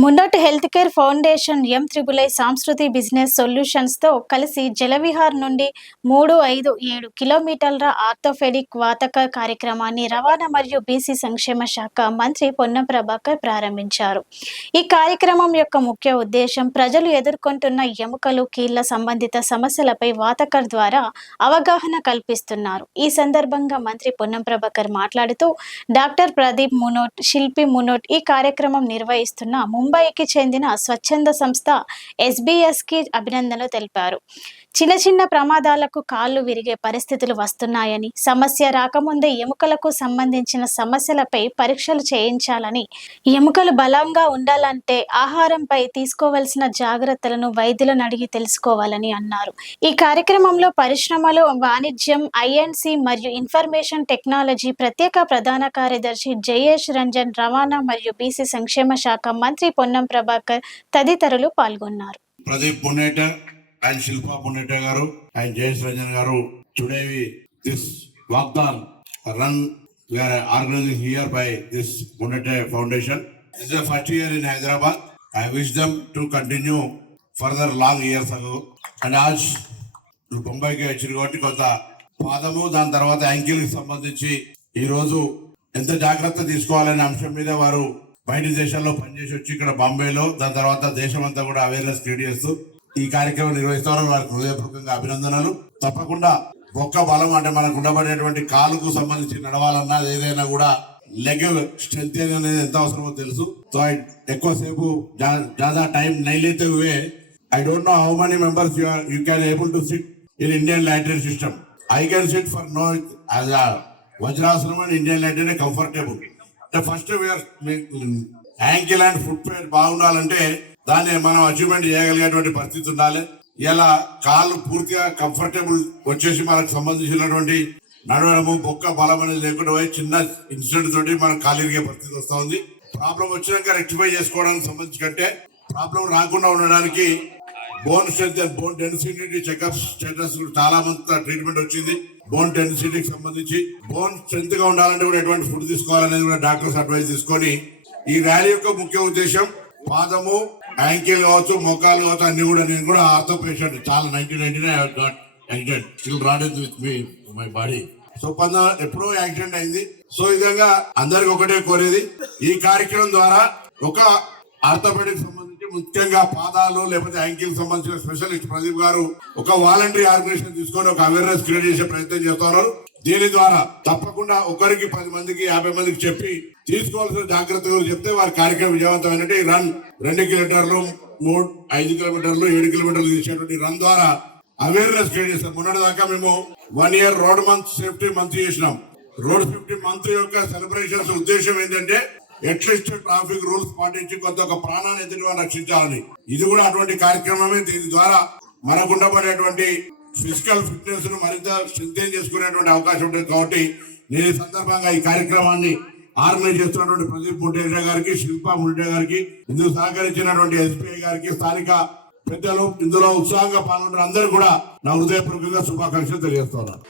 మున్నట్ health care foundation M triple I I Sanskriti business సొల్యూషన్స్తో కలిసి జలవిహార్ నుండి మూడు ఐదు ఏడు కిలోమీటర్ల ఆర్థోపెడిక్ వాతక కార్యక్రమాన్ని రవాణా మరియు బీసీ సంక్షేమ శాఖ మంత్రి పొన్నం ప్రభాకర్ ప్రారంభించారు. ఈ కార్యక్రమం యొక్క ముఖ్య ఉద్దేశం ప్రజలు ఎదుర్కొంటున్న ఎముకలు కీళ్ళ సంబంధిత సమస్యలపై వాతకర్ ద్వారా అవగాహన కల్పిస్తున్నారు. ఈ సందర్భంగా మంత్రి పొన్నం ప్రభాకర్ మాట్లాడుతూ డాక్టర్ ప్రదీప్ మునోట్ శిల్పి మునోట్ ఈ కార్యక్రమం నిర్వహిస్తున్న ముంబైకి చెందిన స్వచ్ఛంద సంస్థ ఎస్బీఎస్కి అభినందనలు తెలిపారు. చిన్న చిన్న ప్రమాదాలకు కాళ్ళు విరిగే పరిస్థితులు వస్తున్నాయని సమస్య రాకముందే ఎముకలకు సంబంధించిన సమస్యలపై పరీక్షలు చేయించాలని ఎముకలు బలంగా ఉండాలంటే ఆహారంపై తీసుకోవలసిన జాగ్రత్తలను వైద్యులను అడిగి తెలుసుకోవాలని అన్నారు. ఈ కార్యక్రమంలో పరిశ్రమలు వాణిజ్యం ఐఎన్సి మరియు ఇన్ఫర్మేషన్ టెక్నాలజీ ప్రత్యేక ప్రధాన కార్యదర్శి జయేష్ రంజన్ రవాణా మరియు బీసీ సంక్షేమ శాఖ మంత్రి పొన్నం ప్రభాకర్ తదితరులు పాల్గొన్నారు. ప్రదీప్ పునేటర్ అండ్ శిల్పా పునేటర్ గారు అండ్ జయేష్ రంజన్ గారు today we this Vagdaan run we are organising here by this Punetar foundation is the first year in Hyderabad I wish them to continue further long years ago and ఆజ్ నువ్వు బొంబాయికి వచ్చింది కాబట్టి కొంత పాదము దాని తర్వాత యాంకిల్ సంబంధించి ఈరోజు ఎంత జాగ్రత్త తీసుకోవాలనే అంశం మీద వారు బయట దేశాల్లో పనిచేసి వచ్చి ఇక్కడ బాంబేలో దాని తర్వాత దేశం అంతా కూడా అవేర్నెస్ క్రియేట్ చేస్తూ ఈ కార్యక్రమం నిర్వహిస్తారని వారికి హృదయపూర్వకంగా అభినందనలు. తప్పకుండా ఒక్క బలం అంటే మనకు ఉండబడేటువంటి కాలుకు సంబంధించి నడవాలన్నా ఏదైనా కూడా లెగ్ స్ట్రెంత్ అనేది ఎంత అవసరమో తెలుసు. సో ఐ ఎక్కువసేపు జా- జాదా టైం నైలేతే హుए I don't know how many members you are you can able to sit in Indian lateral system I can sit for no as a ఇండియన్ and Indian lateral first ankle and foot pair బాగుండాలంటే దాన్ని మనం achievement చేయగలిగేటువంటి పరిస్థితి ఉండాలి. ఇలా కాళ్ళు పూర్తిగా comfortable వచ్చేసి మనకు సంబంధించినటువంటి నడవడము బొక్క బలం అనేది లేకుండా పోయి చిన్న ఇన్సిడెంట్ తోటి మనకు కాలు ఇరిగే పరిస్థితి వస్తూ ఉంది. ప్రాబ్లం వచ్చినాక రెక్టిఫై చేసుకోవడానికి సంబంధించి కంటే ప్రాబ్లం రాకుండా ఉండడానికి bone strength and bone density checkup status చాలా మంది ట్రీట్మెంట్ వచ్చింది. బోన్ డెన్సిటీకి సంబంధించి బోన్ స్ట్రెంత్గా ఉండాలంటే కూడా ఎటువంటి ఫుడ్ తీసుకోవాలనేది కూడా డాక్టర్స్ అడ్వైస్ తీసుకొని ఈ ర్యాలీ యొక్క ముఖ్య ఉద్దేశం పాదము యాంకిల్ కావచ్చు మోకాలు కావచ్చు అన్ని కూడా నేను కూడా ఆర్థో పేషెంట్ చాలా nineteen ninety nine got accident still rodded with me my body so పంద ఎప్పుడో యాక్సిడెంట్ అయింది. సో విధంగా అందరికి ఒకటే కోరేది. ఈ కార్యక్రమం ద్వారా ఒక ఆర్థోపెడిక్ సంబంధించి ముఖ్యంగా పాదాలు లేకపోతే యాంకిల్ సంబంధించిన స్పెషలిస్ట్ ప్రదీప్ గారు ఒక వాలంటరీ ఆర్గనైజేషన్ తీసుకొని ఒక అవేర్నెస్ క్రియేట్ చేసే ప్రయత్నం చేస్తున్నారు. దీని ద్వారా తప్పకుండా ఒకరికి పది మందికి యాభై మందికి చెప్పి తీసుకోవాల్సిన జాగ్రత్తలు చెప్తే వారి కార్యక్రమం విజయవంతమైనట్టు ఈ రన్ రెండు కిలోమీటర్లు మూడు ఐదు కిలోమీటర్లు ఏడు కిలోమీటర్లు తీసేటువంటి రన్ ద్వారా అవేర్నెస్ క్రియేట్ చేస్తాం. మొన్నటి దాకా మేము one year road month safety month చేసినాం. రోడ్ సేఫ్టీ మంత్ యొక్క సెలబ్రేషన్స్ ఉద్దేశం ఏంటంటే అట్లీస్ట్ ట్రాఫిక్ రూల్స్ పాటించి కొంత ఒక ప్రాణాన్ని ఎదుటి రక్షించాలని. ఇది కూడా అటువంటి కార్యక్రమమే. దీని ద్వారా మనకుండబడేటువంటి ఫిజికల్ ఫిట్నెస్ను మరింత సిద్ధం చేసుకునేటువంటి అవకాశం ఉంటుంది. కాబట్టి నేను ఈ సందర్భంగా ఈ కార్యక్రమాన్ని ఆర్గనైజ్ చేస్తున్నటువంటి ప్రదీప్ ముటేజా గారికి శిల్పా ముండే గారికి ఇందుకు సహకరించినటువంటి ఎస్బీఐ గారికి స్థానిక పెద్దలు ఇందులో ఉత్సాహంగా పాల్గొన్న అందరూ కూడా నా హృదయపూర్వకంగా శుభాకాంక్షలు తెలియజేస్తున్నాను.